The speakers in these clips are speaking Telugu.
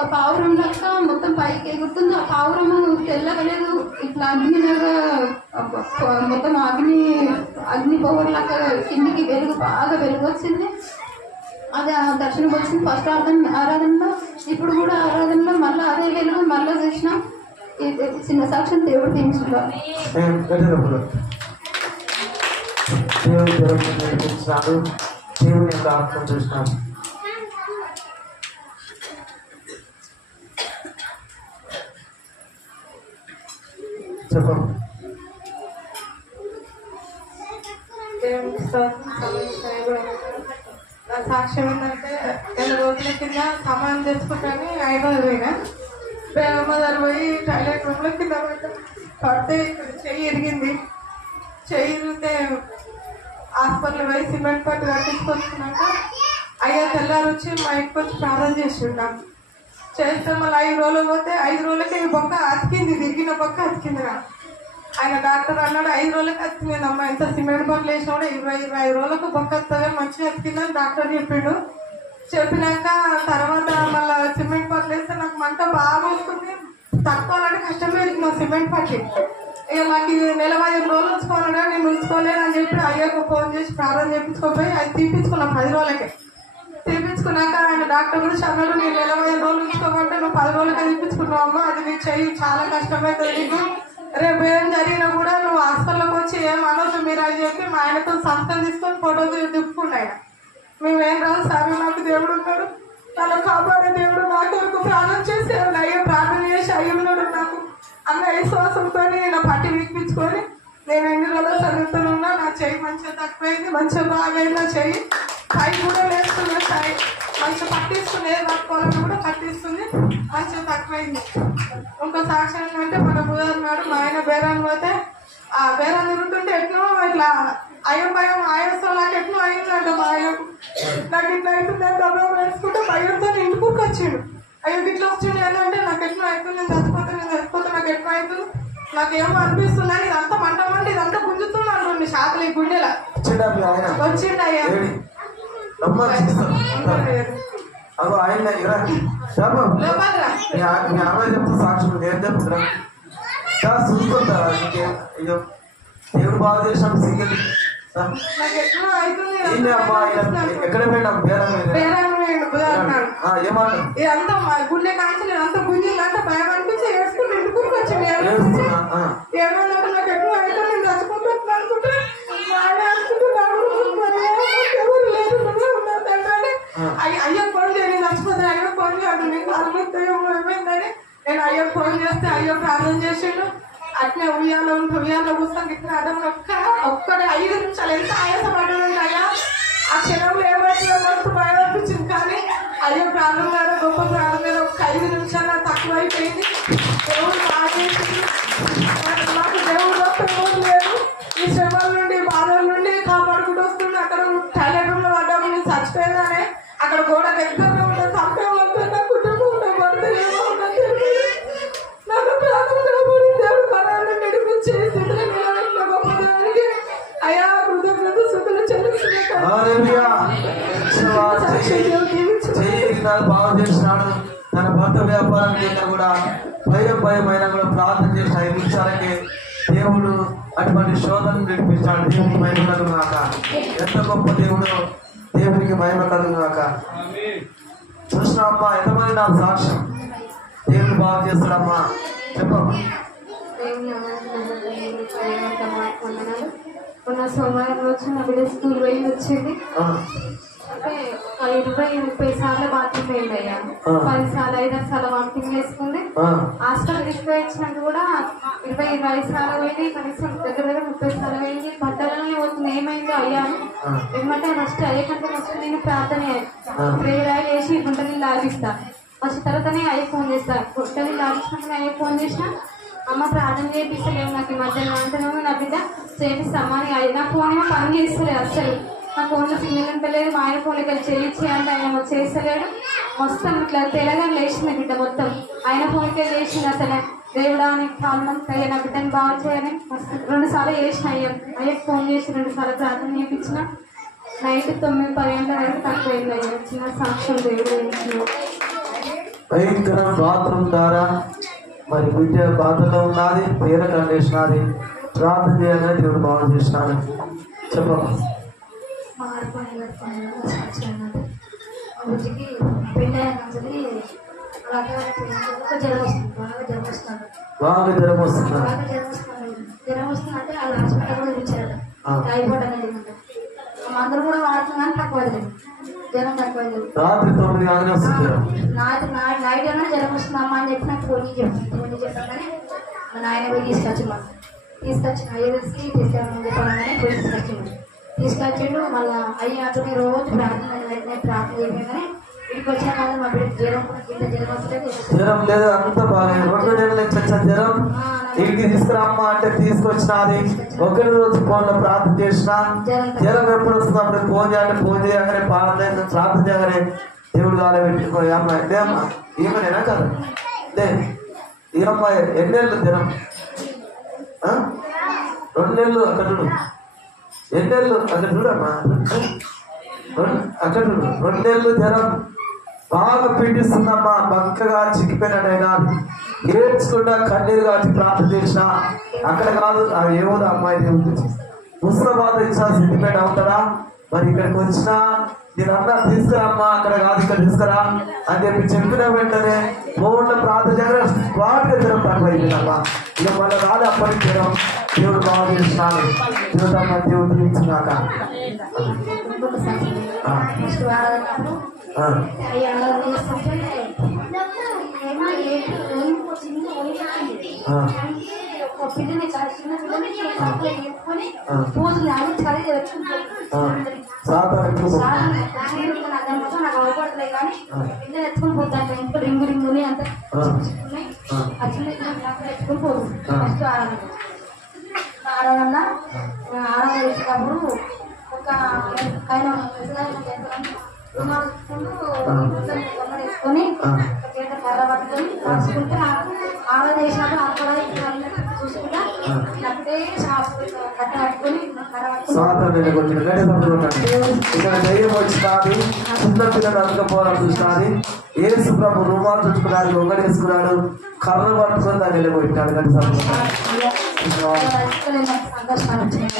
ఒక పావురం లెక్క మొత్తం పైకి ఎగురుతుంది. ఆ పావురము తెల్లగలేదు, ఇట్లా అగ్నిలాగా మొత్తం అగ్ని పవర్ లాగా కిందికి బాగా వెలుగు వచ్చింది. అది ఆ దర్శనం వచ్చింది ఫస్ట్ ఆరాధనలో. ఇప్పుడు కూడా ఆరాధనలో మళ్ళీ అదే వెలుగు మళ్ళీ చూసినాం. చిన్న సాక్ష్యం దేవుడు తీయించుకున్నాడు. దేవుని యొక్క ఆత్మ చూసినాం. చెప్పండి. నా సాక్ష్యం ఏంటంటే 2 రోజుల కింద సామాన్ తెచ్చుకుంటాను హైదరాబాద్ పోయినా. బేగమ్మదారు పోయి టాయిలెట్ రూమ్లో కింద పడితే ఇక్కడ చెయ్యి ఎరిగింది. చెయ్యి ఇరిగితే హాస్పిటల్ పోయి సిమెంట్ పట్టు కట్టించుకొచ్చుకున్నాక అయ్యా తెల్లారు వచ్చి మా ఇంటికి వచ్చి ప్రార్థన చేసి ఉన్నాం. చేస్తే మళ్ళీ 5 రోజులు పోతే 5 రోజులకి బొక్క అతికింది, తిరిగిన బొక్క అతికింది. ఆయన డాక్టర్ అన్నాడు 5 రోజులకి అతికిందమ్మా, ఎంత సిమెంట్ పనులు వేసినా కూడా 25 రోజులకు బొక్క వస్తుంది, మంచిగా అతికిందని డాక్టర్ చెప్పిండు. చెప్పినాక తర్వాత మళ్ళీ సిమెంట్ పనులు వేస్తే నాకు మంట బాగా వస్తుంది, తక్కువాలంటే కష్టమే ఇచ్చిన సిమెంట్ పట్టి. ఇక మాకు 15 రోజులు ఉంచుకోవాలన్నా నేను ఉంచుకోలేను అని చెప్పి అయ్యాకు ఫోన్ చేసి ప్రార్థన చేయించుకోపోయి అది తీపించుకున్నాం 10 రోజులకే. తీపించుకున్నాక ఆయన డాక్టర్ కూడా అన్నాడు నేను 15 రోజులు ఉంచుకోమంటే నువ్వు 10 రోజులకే తీపించుకున్నావు అమ్మా, అది నీ చెయ్యి చాలా కష్టమవుతుంది నీకు, రేపు ఏం జరిగినా కూడా నువ్వు హాస్పిటల్కి వచ్చి ఏం అనొద్దు మీరు అని చెప్పి మా ఆయనతో సంస్థలు తీసుకొని ఫోటో తిప్పుకున్నాయి. మేమేం రాదు సార్, నాకు దేవుడు ఉన్నాడు, తను కాపాడే దేవుడు, నా కొరకు ప్రార్థన చేసి అయ్యో ప్రార్థన చేసి అయ్యి ఉన్నాడు నాకు అన్న విశ్వాసంతో నా పట్టి వీపించుకొని నేను ఎన్ని రోజులు చదువుతున్నా. నా చెయ్యి మంచిగా తక్కువైంది, మంచిగా బాగైంది. నా చెయ్యి పై కూడా వేస్తున్నా, చెయ్యి మంచిగా పట్టిస్తుంది, ఏది పట్టుకోవాలని కూడా పట్టిస్తుంది, మంచిగా తక్కువైంది. ఇంకో సాక్ష్యం ఏంటంటే మన బుధవారం నాడు మా ఆయన బేరాన్ని పోతే ఆ బేరం తిరుగుతుంటే ఎట్నో ఇట్లా భయం ఆయాసం నాకు ఎట్నో అయిందంట. మా ఆయనకు నాకు ఇట్లా అవుతుంది డబ్బా వేసుకుంటే భయంతో ఇంటికి వచ్చిండు. అయ్యో ఇట్లా వచ్చిండు ఏంటంటే నాకు ఎట్లా అవుతుంది, నేను చచ్చిపోతే నాకు ఎట్లా అవుతుంది, నాకేమో అనిపిస్తుంది అని ఇదంతా మంట ఇదంతా గుంజుతున్నాను శాతలు ఈ గుండెలా వచ్చిండు. అయ్యా సాక్షులు నేను చెప్తున్నా చూసుకుంటారా నీకే అయ్యో దేవుడు బాగా చేసినాం సింగిల్ ఎక్కడ పోయినా ఇదంతా గుండె కాల్చి అంతా గుంజిందంతా భయం అనిపించి వేసుకుని ఇంటికి వచ్చింది. ఏమన్నా నాకు ఎప్పుడు అయితే నేను చదువుకుంటున్నా అనుకుంటే అయ్యో ఫోన్ చేయండి చచ్చిపోతే అయ్యో ఫోన్ చేయండి నీకు ఏమైందని నేను అయ్యో ఫోన్ చేస్తే అయ్యో ప్రార్థన చేసిండు. అట్లే ఉయ్యాలో కూర్చొని ఇట్లా అర్థం ఒక్కడే 5 నిమిషాలు ఎంత ఆయాసపడ్డాడు అయ్యా. ఆ క్షణంలో ఏమైతే మస్తు భయం అనిపించింది, కానీ అయ్యో ప్రార్థన మీద గొప్ప ప్రార్థన మీద ఒక 5 నిమిషాలు తక్కువ అయిపోయింది. దేవుడు బాగా చేసింది, మాకు దేవుడు గొప్ప లేదు. ఈ శ్రమల నుండి బాధల నుండి కాపాడుకుంటూ వస్తుంది. అక్కడ టాయిలెట్ రూమ్ లో పడ్డాము, నేను చచ్చిపోయిందనే అక్కడ గోడ దగ్గరలో ఉంటే తప్పే ఉంటుంది, నా కుటుంబం ఉంటే భర్త ఏమో నాకు ప్రార్థన కాబడి దేవుడు పదాలను నడిపించి స్థితిని నిలబెట్టిన గొప్ప దేవునికి అయ్యా కృతజ్ఞత స్తుతులు చెల్లిస్తున్నాను. బాగా చేసినాడు. తన భర్త వ్యాపారం చేత కూడా భయమైనా కూడా ప్రార్థన చేసిన 5 నిమిషాలకి దేవుడు అటువంటి శోధనను నడిపించాడు. దేవునికి మహిమ కలుగుగాక. ఎంత గొప్ప దేవుడు, దేవునికి మహిమ కలుగుగాక. చూసినామ్మా ఎంతమంది నాకు సాక్ష్యం దేవుడు బాగా చేస్తాడమ్మా చెప్పమ్మా. మొన్న సోమవారం రోజు నా బిడ్డ స్కూల్ పోయి వచ్చింది. అంటే 20-30 సార్లు బాత్రూమ్ అయింది అయ్యా. 10 సార్లు 5 సార్లు వామిటింగ్ చేసుకుంది. హాస్పిటల్ తీసుకువచ్చినాక కూడా 20-25 సార్లు పోయింది, కనీసం దగ్గర 30 సార్లు పోయింది. బట్టలనే పోతుంది, ఏమైందో అయ్యా ఏమంటే ఫస్ట్ అయ్యకంటే ఫస్ట్ నేను ప్రార్థన ప్రేయర్ చేసి గుంట నీళ్ళు ఆగిస్తా. ఫస్ట్ తర్వాతనే అయ్యే ఫోన్ చేస్తా. గుంట నీళ్ళు ఆగించినాక అయ్యే ఫోన్ చేసిన అమ్మ ప్రార్థన చేపిస్తలేము నాకు ఈ మధ్యలో అంటేనేమో నా బిడ్డ చేపిస్తామా అని. నా ఫోన్ ఏమో పని చేస్తలేదు అసలు, నా ఫోన్లో సిగ్నల్ ఉంటలేదు. మా ఆయన ఫోన్కి వెళ్ళి చేయించేయాలంటే ఆయన చేస్తలేడు. మొత్తం ఇట్లా తెలంగాణ లేచింది బిడ్డ మొత్తం. ఆయన ఫోన్కే చేసింది అసలు. దేవుడా నీకు కారణం అయ్యా నా బిడ్డని బాగా చేయని 2 సార్లు చేసిన అయ్యకు ఫోన్ చేసి 2 సార్లు ప్రార్థన చేయించిన. నైట్ 9-10 గంటల వరకు తక్కువైంది అయ్యా. చిన్న సాక్ష్యం దేవుడు. భయంకర బాత్రూమ్ ద్వారా మరి బిడ్డ బాధలో ఉన్నది, పేర కండేసినది, ప్రార్థన చేయగానే దేవుడు బాగు చేసినాడు. చెప్పమ్మా. బుజ్జికి పెళ్ళి జ్వరం వస్తుంది, బాగా జ్వరం వస్తుంది. జ్వరం వస్తుందంటే వాళ్ళు హాస్పిటల్ కూడా ఇచ్చారు, టైఫాయిడ్ అనేది. మందులు కూడా వాడుతున్నాను, తక్కువ జ్వరం తక్కువ. రాత్రి 9 గంటలకు వస్తుంది నైట్ ఏమైనా జ్వరం వస్తుందమ్మా అని చెప్పి నాకు ఫోన్ చెప్పాను. మా నాయన పోయి తీసుకొచ్చిన ఐదుకి తీసుకెళ్ళమని చెప్పాలని పోయి తీసుకొచ్చిండు. మళ్ళీ అయ్యి రోజు ప్రార్థన వెంటనే ప్రార్థన చేయగానే ఇంటికి వచ్చిన కాదు మా బిడ్డ జ్వరం జ్వరం లేదు, అంత బాగా 2 నెలల నుంచి వచ్చిన జ్వరం ఇంటికి తీసుకురామ్మా అంటే తీసుకొచ్చినది. ఒకరి రోజు ఫోన్లో ప్రార్థన చేసిన జ్వరం ఎప్పుడు వస్తుంది అప్పుడు ఫోన్ చేయాలి, ఫోన్ చేయగానే ప్రార్థన చేయగానే దేవుడు కాలే పెట్టుకోయి అమ్మాయి లే అమ్మా ఏమనేనా కదా లే ఈ అమ్మాయి ఎన్నేళ్ళు జ్వరం 2 నెలలు అక్కడ చూడు, ఎన్నేళ్ళు అక్కడ చూడమ్మా అక్కడ చూడు 2 నెలలు జ్వరం బాగా పీడిస్తుందమ్మా, బక్కగా చిక్కిపోయినాడైనా ఏడ్చుకుంటా కన్నీరు కాచి ప్రార్థన చేసిన అక్కడ కాదు ఏమో అమ్మాయి దేవుడు ముస్తాబాద్ ఇచ్చా సిద్ధిపేట అవుతారా మరి ఇక్కడికి వచ్చినా నేనన్నా తీసుకురామ్మా అక్కడ కాదు ఇక్కడ తీసుకురా అని చెప్పిన వెంటనే ఫోన్లో ప్రార్థన చేయగా వాటిగా జ్వరం తక్కువైపోయిందమ్మా. ఇక మళ్ళీ రాదు అప్పటికి జ్వరం దేవుడు బాగా చేసినాడు. దేవుడమ్మా దేవుడు తీర్చున్నాక పిల్లని చిన్న పిల్లని చేసుకొని పూజలు నాకు అవపడలేదు కానీ పిల్లలు ఎత్తుకుని పోతాను ఇంట్లో రింగు రింగుని అంత ఎత్తుకుని పోతుంది. ఫస్ట్ ఆరాధన చేసేటప్పుడు ఒక ఆయన వేసుకొని చేత కర్ర పట్టుకొని రాసుకుంటే ఆరాధన చేసినప్పుడు అక్కడ చూసుకుంటా నప్పుడే కట్ట పట్టుకొని కర్ర పట్టుకొని ఇక్కడ దయ్యం వచ్చినది, చిన్న పిల్లలు అందుకపోవడం చూసినది. ఏసు ప్రభు రుమాలు చుట్టుకున్నాడు, ఒంగడేసుకున్నాడు, కర్ర పట్టుకొని దాన్ని వెళ్ళిపోయినాడు.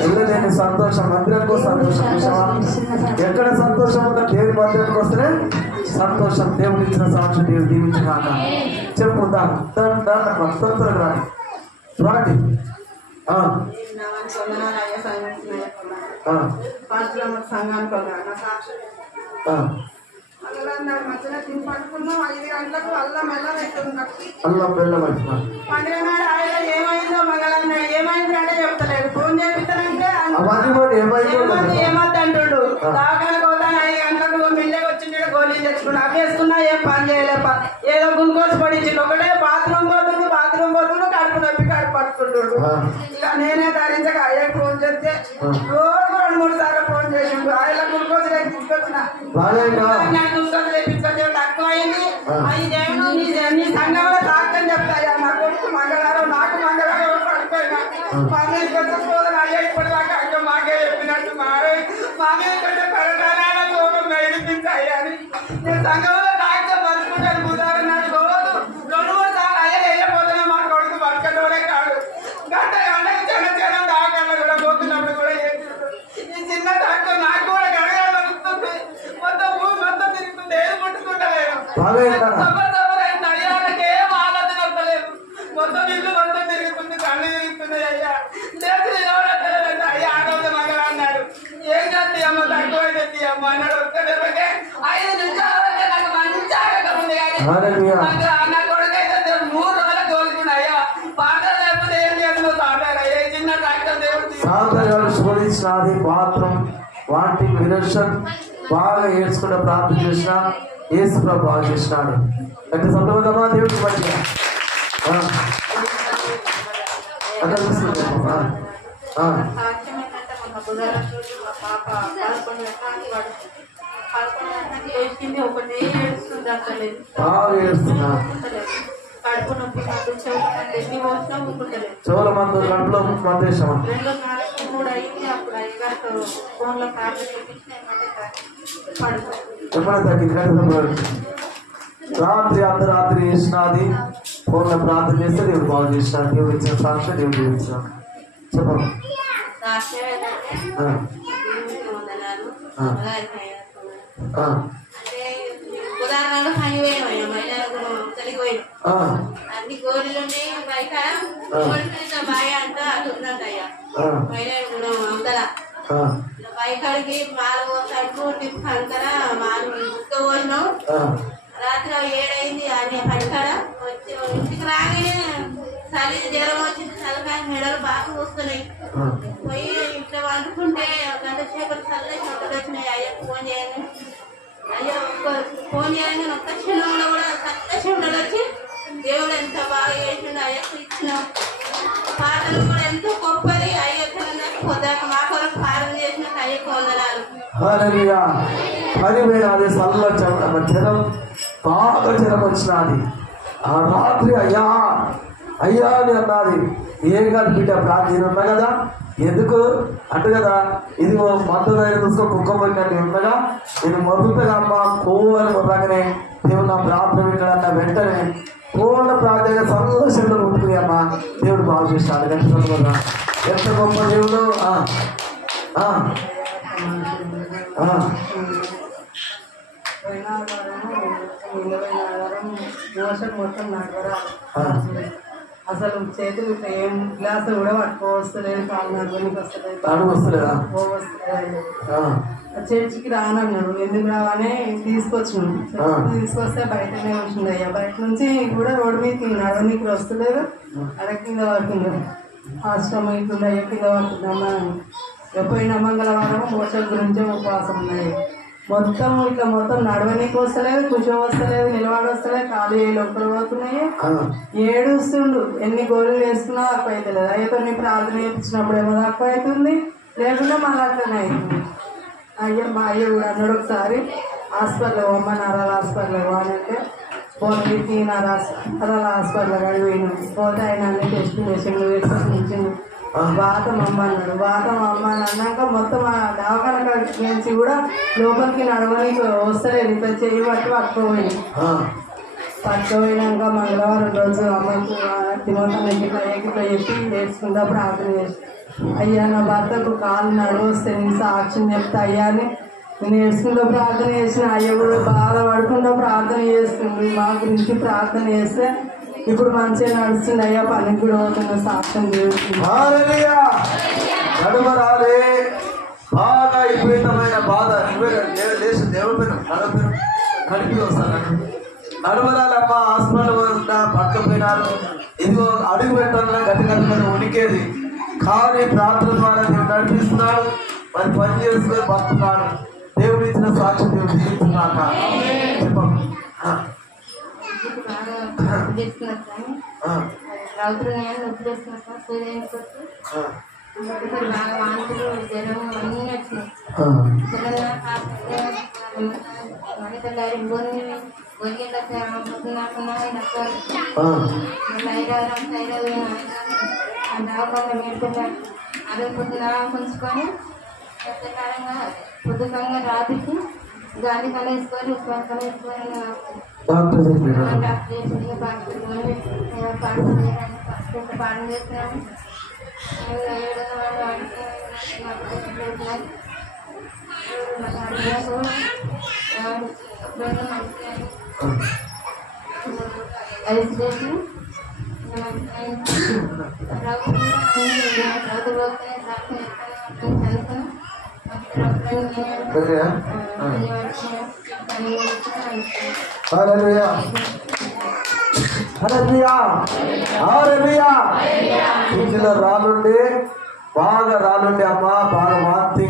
వెళ్ళలేని సంతోషం, మందిరానికి సంతోషం చూసావా? ఎక్కడ సంతోషం ఉందో దేవుడి మందిరానికి వస్తేనే సంతోషం. దేవుడు ఇచ్చిన సాక్షి దేవుడు దీవించినాక చెప్పు తొందరగా రాని రాండి. సంఘానికి మధ్యన తిని పడుకున్నాం. 5 గంటలకు అల్లం మెల్లం అవుతుంది. అల్లం బెల్లం పండుగ నాడు ఆయన ఏమైందో మంగళం ఏమైంది అంటే చెప్తలేదు. ఫోన్ చేపిస్తానంటే ఏమద్దు అంటుండు. దాకానికి పోతాను 5 గంటలకు మెల్లగా వచ్చిండు, గోళీలు తెచ్చుకున్నా అవేసుకున్నా ఏం పని చేయలేప. ఏదో గుంకోసి పడించిండు. ఒకటే బాత్రూమ్ పోతుండు కడుపు నొప్పి కడుపు పట్టుకుంటుండు. ఇక నేనే ధరించక అయ్యకు ఫోన్ చేస్తే రోజు 2-3 సార్లు ఫోన్ చేసిండు. ఆయన గుంకోసి తీసుకొచ్చిన గుంకోసి తెప్పించుకొచ్చే తక్కువ అయింది. నీ సంఘంలో తాకని చెప్తాయా నా కొడుకు మంగళవారం నాకు మంగళవారం పడిపోయినా మామయ్య పోదని అయ్యా ఇప్పటిదాకా అయ్యో మాకే చెప్పినట్టు మామయ్య కంటే పడటానా లోకం నడిపించాయి అని నేను సంఘంలో తాకితే పంచుకుంటాను. బుధారం నాడు రోజు 2-3 సార్లు అయ్యా వేయపోతున్నా మా కొడుకు బతకటోనే కాదు. గంటకి చిన్న దాకా కూడా పోతున్నప్పుడు కూడా ఈ చిన్న తాకు నాకు కూడా గడగాలనుకుంటుంది. మొత్తం తిరుగుతుంది, ఏది ముట్టుకుంటలేదు. అయ్యానికి ఏం ఆలోచన వస్తలేదు. మొత్తం ఇల్లు మొత్తం తిరుగుతుంది, కళ్ళు తిరుగుతున్నాయి. అయ్యా లేదు ఎవరంటే అయ్యా ఆరోగ్య మగలు అన్నాడు. ఏం చేస్తే అమ్మ తక్కువైతే అమ్మ అన్నాడు. ఒక్క దెబ్బకే 5 నిమిషాలు నాకు మంచి ఆరోగ్యం ఉంది కానీ నా కొడుకైతే 3 రోజులు కోలుకున్నా. అయ్యా పాట లేకపోతే ఏం చేస్తున్నా సాటారు. అయ్యా చిన్న డాక్టర్ దేవుడు శోధించినది బాత్రూమ్ వాటి విరక్షన్ బాగా ఏడ్చుకుంటే ప్రార్థన చేసిన యేసు ప్రభు బాగా చేసినాడు. అంటే సంతోషమా దేవుడికి మంచిగా అట్లా చూస్తుంది. బాగా ఏడుస్తున్నా, చెవుల మందు గంటలో మందేశం ఎప్పుడైనా తగ్గింది. రాత్రి అర్ధరాత్రి చేసినది ఫోన్లో ప్రార్థన చేస్తే దేవుడు బాగు చేసినాడు. దేవుడు ఇచ్చిన సాక్షి దేవుడు జీవించినాడు. చెప్పండి. ఉదాహరణలో పని పోయినా తల్లికి పోయినా అన్ని గోరీలు బయట బాగా అంటా అట్లుందయ్యా మహిళలు అవతల బయకాడికి మాలు పోతాడు టిప్ అంటారా మాలు ముక్క పోసినాం. రాత్రి 7 అయింది అని పడతాడ వచ్చి ఇంటికి రాగానే చలి జ్వరం వచ్చింది. చల్లకాయ మెడలు బాగా వస్తున్నాయి. పోయి ఇంట్లో వండుకుంటే గంట సేపటి చల్లగా చొట్టలు వచ్చినాయి. అయ్యకు ఫోన్ చేయండి, అయ్యో ఫోన్ చేయండి. ఒక్క క్షణంలో కూడా చక్క చెమటలు వచ్చి దేవుడు ఎంత బాగా చేసిండు. అయ్యకు ఇచ్చినాం. పాటలు కూడా ఎంతో గొప్పది. అయ్యకు పొద్దాక మా కొరకు ప్రార్థన చేసిన అయ్యకు వందనాలు. అది చల్ల జనం బాగా జనం వచ్చినది. ఆ రాత్రి అయ్యా అయ్యా అని అన్నది. ఏం కాదు బిడ్డ ప్రార్థన ఉన్నా కదా, ఎందుకు అంటు కదా, ఇది మందు దగ్గర చూసుకో కుక్క పోయినట్టు ఉండగా నేను మొదలుగా అమ్మ కోవని మొదలగానే దేవుడు నా ప్రార్థన వింటాడన్న వెంటనే కోళ్ళ ప్రార్థన సంతోషంలో ఉంటుంది అమ్మ. దేవుడు బాగు చేస్తాడు. ఎంత గొప్ప దేవుడు. మోషన్ మొత్తం నడవరాదు. అసలు చేతులు ఏం గ్లాసు కూడా పట్టుకోవస్తలేదు. కాలు నడవనికి వస్తలేదు. చర్చికి రానన్నాడు. ఎందుకు రావనే తీసుకొచ్చినాడు. తీసుకొస్తే బయటనే వచ్చింది. అయ్యా బయట నుంచి కూడా రోడ్డు మీద నడవనికి వస్తలేదు. అక్కడ కింద పడుతుంది. ఆశ్రమం ఇట్లా అయ్యా కింద పడుతుందమ్మా. పోయిన మంగళవారం మోషన్ గురించి ఉపవాసం ఉన్నాయి. మొత్తం ఇట్లా మొత్తం నడవనీకి వస్తలేదు, కూర్చొని వస్తలేదు, నిలబడి వస్తలేదు, కాలు ఏ లోపల పోతున్నాయి. ఏడుస్తుండు. ఎన్ని గోళీలు వేసుకున్నా తక్కువ అవుతలేదు. అయ్యతో నీ ప్రార్థన చేయించినప్పుడు ఏమో తక్కువ అవుతుంది, లేకుండా మళ్ళీ అట్లనే అవుతుంది. అయ్యా మా అయ్య కూడా అన్నాడు ఒకసారి హాస్పిటల్ అమ్మ నరాల హాస్పిటల్ అంటే పోటీ నరాల హాస్పిటల్ కాడి పోయినాం. పోతే ఆయన అన్ని టెస్ట్ మెషిన్లు వేసుకొని వాతం అమ్మ అన్నాడు. వాతం అమ్మ అని అన్నాక మొత్తం ఆ దవాఖాన నుంచి కూడా లోపలికి నడవడానికి వస్తలేదు. ఇట్లా చెయ్యి పట్టి పట్టుకుపోయినాక మంగళవారం రోజు అమ్మకు తిమోతనకి ఇట్లా చెప్పి నేర్చుకుంటా ప్రార్థన చేసి, అయ్యా నా భర్తకు కాలు నడవస్తే నేను సాక్ష్యం చెప్తా అయ్యా అని నేను నేర్చుకుంటూ ప్రార్థన చేసిన. అయ్య కూడా బాగా పడుకుంటూ ప్రార్థన చేస్తుంది. మా గురించి ప్రార్థన చేస్తే ఇప్పుడు మంచిగా నడుస్తుంది. అయ్యా పనికి కూడా అవుతున్న సాక్ష్యం చేస్తుంది. నడుమరాలే బాగా విపరీతమైన బాధ దేవుడి కడిపి వస్తాను. నడుమరాలమ్మ హాస్పిటల్ పట్టుకపోయినారు. ఇదిగో అడుగు పెట్టాలన్నా గట్టి గట్టి ఉనికేది. కానీ ప్రార్థన ద్వారా దేవుడు నడిపిస్తున్నాడు. మరి పని చేసుకొని పడుతున్నాడు. దేవుడు ఇచ్చిన సాక్ష్యం దేవుడు జీవిస్తున్నాక చెప్పండి. బాగా వాంతులు జ్వరం అన్నీ వచ్చినాయి. అదే పొద్దున ఉంచుకొని పొద్దుకంగా రాత్రికి గాలి కనేసుకొని కనేసుకొని పాఠం చేస్తున్నాను. రాలుండి బాగా రాలుండి అమ్మ బాగా వాంతి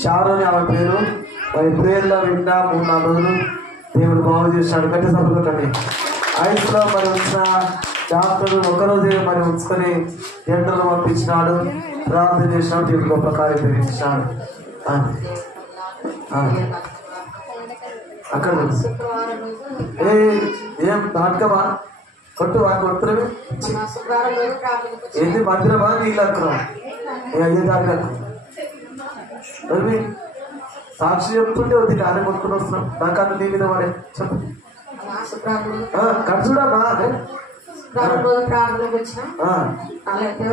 షారోని ఆమె పేరు. మరి పేర్లో విన్నా 3-4 రోజులు దేవుడు బాగు చేసినాడు. గట్టి సభలుంటండి. ఐస్లో మరి ఉంచిన డాక్టర్ ఒకరోజే మరి ఉంచుకొని జంటలు పంపించినాడు. ప్రార్థన చేసినాడు. దేవుడు గొప్ప కార్యం జరిగించినాడు. అక్కడ ఏం నాటకమా కొట్టుకునేవి ఏంటి మందిరమా నీళ్ళు అనుకున్నాం. అయ్యే దాకా సాక్షి చెప్తుంటే వద్దు ఆయన కొట్టుకుని వస్తున్నాం. నాకన్నా నీ మీద పడే చెప్పు. ఖర్చుడమ్మా రోజు ప్రార్థనకు వచ్చినాం అలాగే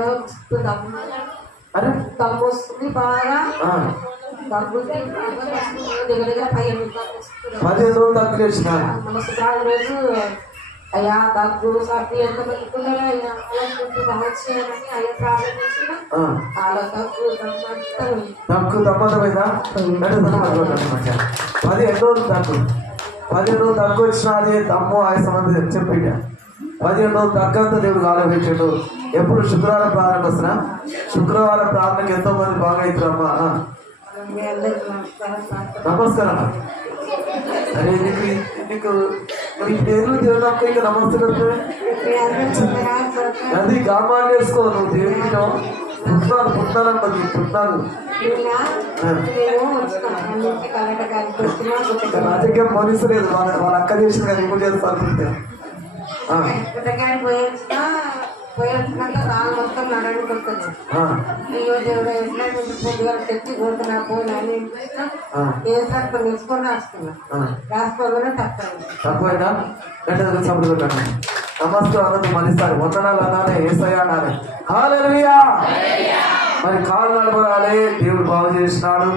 అరే దమ్ము వస్తుంది బాగా దగ్గు దగ్గరగా 15 రోజులు దగ్గర వేసిన మన శుక్రవారం రోజు అయ్యా దగ్గు సర్ది ఎంత పెట్టుకున్నారా అయ్యా వచ్చేయాలని అయ్యా ప్రారంభించిన అలా దగ్గు దమ్మతమైందా 15 రోజులు దగ్గు 15 రోజులు దగ్గు వచ్చిన అది దమ్ము ఆయాసం అని చెప్పిండ 15 రోజులు దగ్గంతా దేవుడు ఆలోచించాడు. ఎప్పుడు శుక్రవారం ప్రారంభం వస్తున్నా శుక్రవారం ప్రారంభంకి ఎంతో మంది బాగా అవుతారమ్మా. నమస్కారం. అరే నీకు పేరు దేవుడు ఇంకా నమస్తే అది గామాన్ చేసుకో నువ్వు దేవుడికి పుట్టినాను రాజకీయం పోలీసు లేదు వాళ్ళ అక్క చేసిన కానీ ఇంకో చేస్తాను. పోయినాక రాళ్ళు మొత్తం నడవడానికి వస్తుంది. పొద్దుగా తెచ్చి పోతున్నా పోయినా ఏసారి నేర్చుకొని రాసుకోగానే తక్కువైనా సపోర్ట్ పెట్టండి. నమస్తే అన్నది మనిస్తారు వందనాలు అన్నానే ఏసయ్య అన్నానే. హల్లెలూయా. మరి కాళ్ళు నడపరాలే దేవుడు బాగు చేసినాడు.